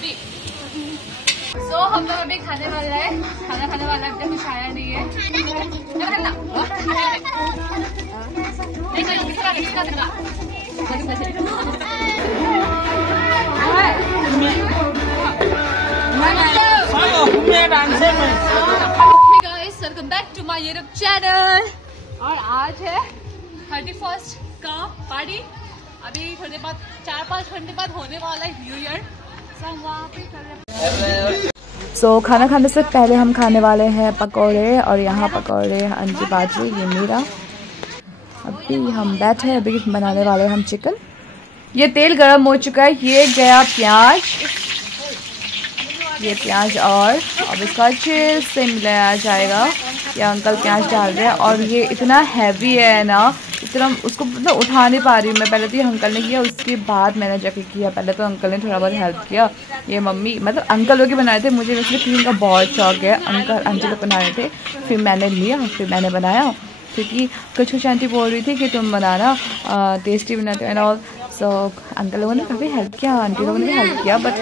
तो हम लोग अभी खाने वाला है, खाना खाने वाला है, कुछ आया नहीं है। Welcome back to my YouTube channel. और आज है 31st का पार्टी। अभी थोड़ी देर बाद 4-5 घंटे बाद होने वाला है न्यू ईयर। खाना खाने से पहले हम खाने वाले हैं पकौड़े। और यहाँ पकौड़े अंजी बाजू, ये मेरा। अभी हम बैठे हैं, अभी बनाने वाले हैं हम चिकन। ये तेल गरम हो चुका है, ये गया प्याज, ये प्याज और अब इसको अच्छे से मिलाया जाएगा। ये अंकल प्याज डाल रहे हैं और ये इतना हैवी है ना, इतना उसको मतलब उठा नहीं पा रही हूँ मैं। पहले तो ये अंकल ने किया, उसके बाद मैंने जाके किया। पहले तो अंकल ने थोड़ा बहुत हेल्प किया, ये मम्मी मतलब अंकल लोग ही बनाए थे। मुझे वैसे क्लीन का बहुत शौक है, अंकल आंटी लोग बना रहे थे, फिर मैंने लिया, फिर मैंने बनाया। क्योंकि कुछ आंटी बोल रही थी कि तुम बनाना टेस्टी बनाते हो एंड ऑल। सो अंकल लोगों ने काफ़ी हेल्प किया, आंटी लोगों ने भी हेल्प किया, बट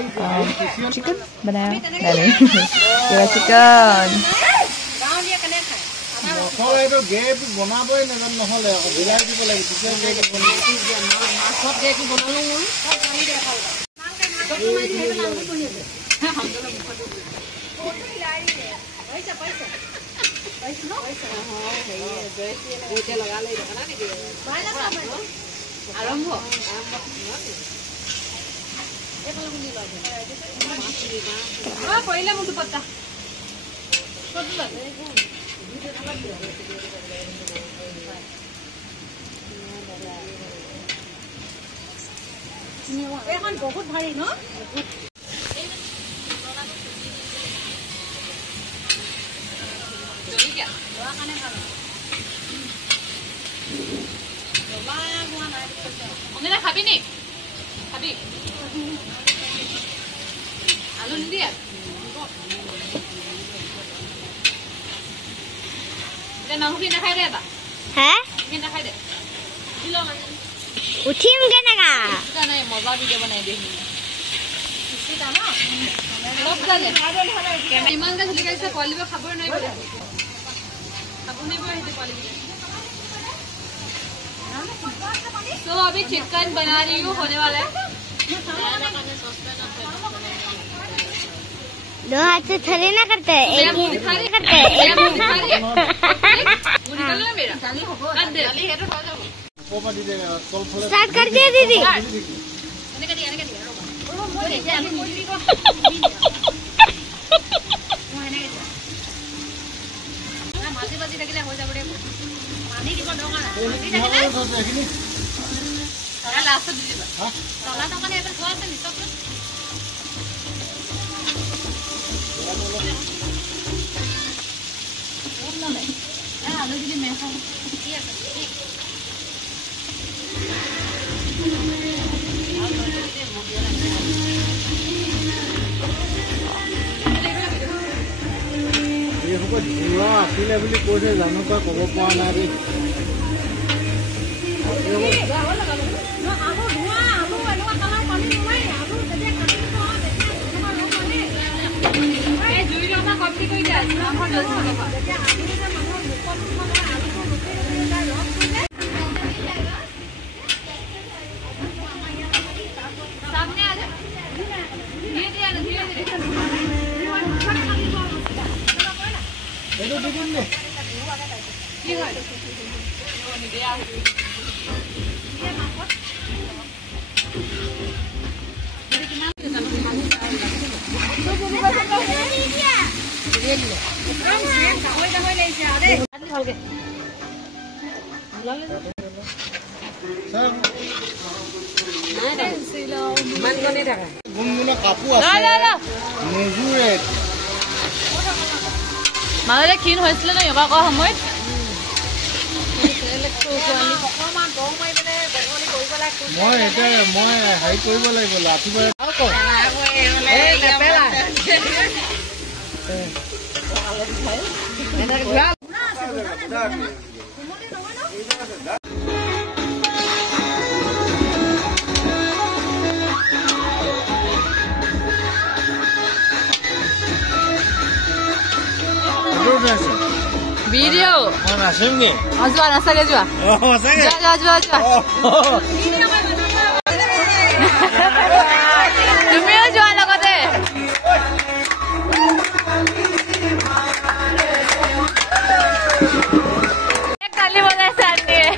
चिकन बनाया मैंने। ये चिकन बहुत भारी न খাবি নি? খাবি আলু নিদিয়া? মাংসখিনি নাখাই দে বা। হে নাখাই দে উঠিম কেনেকা মজা ভিডিঅ' বনাই দে। ইমান গাছ লিখাইছে পোৱালিবোৰ খাবই নোৱাৰিব, খাব নোৱাৰিব সেইটো পোৱালিবোৰ। तो अभी चिकन बना रही हूँ, होने वाला है। दो हाथ से थले ना करते हैं, एक ही करते हैं। स्टार्ट कर दिया दीदी। আছিলে বুলি কৈছে, জানো পাই ক'ব পৰা নাই দেই। মাজতে ক্ষীণ হৈছিলে ন এবাৰ কৰা সময়ত। মই হেৰি কৰিব লাগিব, ৰাতিপুৱা উঠাইছে ভিডিঅ মই নাচিমগে যোৱা নাচাগে যোৱা সঁচাকে তুমিও যোৱা লগতে কালি বনাইছে আন্টিয়ে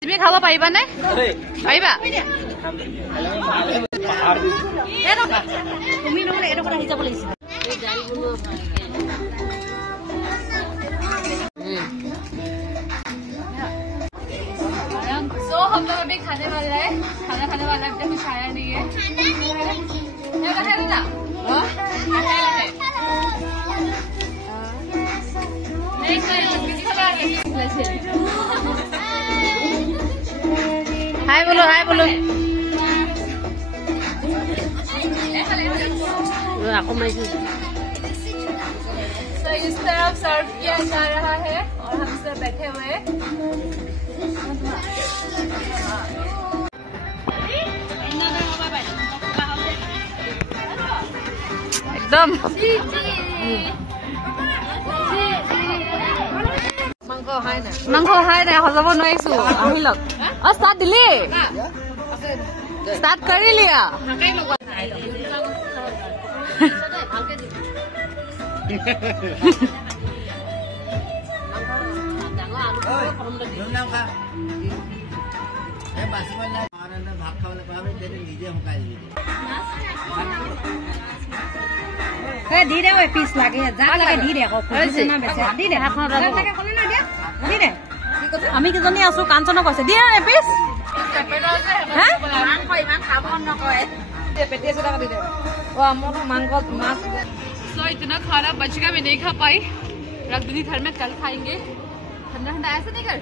তুমি খাব পাৰিবানে পাৰিবা তুমি নহলে এটা কথা হিচাপ লাগিছে तो हम लोग अभी खाने वाला है खाना खाने वाला है कुछ आया नहीं है ना हाय बोलो तो इस तरफ सर्व किया जा रहा है और हम सब बैठे हुए हैं एकदम মাংস খাই নাই সজাব নোৱাৰিছো আহি লওক ষ্টাৰ্ট দিলি ষ্টাৰ্ট কৰিলি ভাত খাবলৈ পাবি নিজে শুকাই দিবি দি দে পিছ লাগে যাক লাগে দি দে দি দে দি দে আমি কিজনী আছো কাঞ্চনা কৈছে দি পিছ ইমান খাব নকয় মাংস মাছ सो इतना खाना बच गया मैं नहीं खा पाई रख दूंगी घर में कल खाएंगे ठंडा ठंडा ऐसा नहीं कर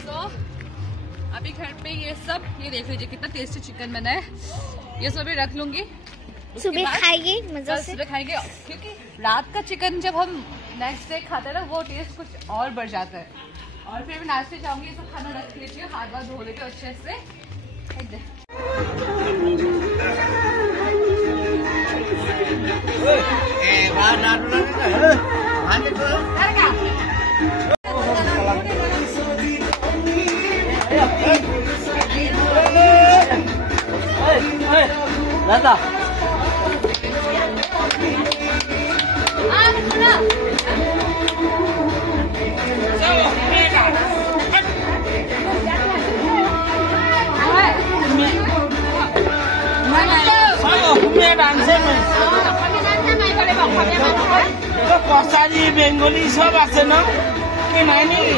तो अभी घर पे ये सब ये देख लीजिए कितना टेस्टी चिकन बना है ये सब भी रख लूंगी सुबह खाएगी मजा से सुबह खाएंगे क्योंकि रात का चिकन जब हम नेक्स्ट डे खाते हैं ना वो टेस्ट कुछ और बढ़ जाता है और फिर मैं नाश्ते जाऊंगी ये सब खाना रख लेती हूँ हाथ धो लेती हूँ अच्छे से दादा কছাৰী বেংগলী চব আছে ন কি নাই নেকি